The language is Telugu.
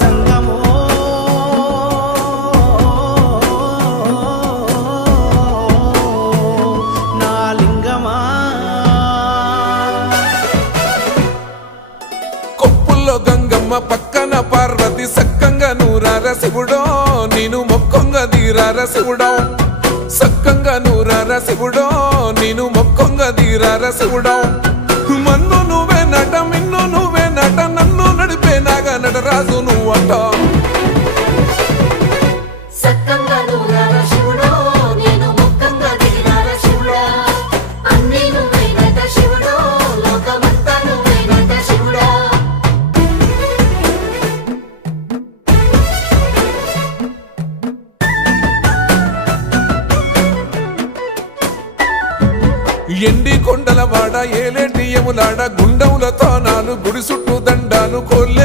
జంగమో నా లింగమా కొప్పుల్లో గంగమ్మ పక్కన పార్వతి సక్కంగా నూరార శివుడో నేను మొక్కంగా దీరార శివుడో సక్కంగా నూరార శివుడో నేను మొక్కంగా దీరార శివుడో మన్ను నువ్వే నట మిన్ను నువ్వే నట నన్ను నడిపే నాగా నటరాజు నువ్వట సక్కంగా నూరార శివుడో నేను మొక్కంగా దీరార శివుడా అన్నీ నువ్వే నట శివుడో లోకమంతా నువ్వే నట శివుడా ఎండి కొండల వాడ ఏలేటి యములాడ గుండములతో నాలు గుడి చుట్టూ దండాలు కోల్లే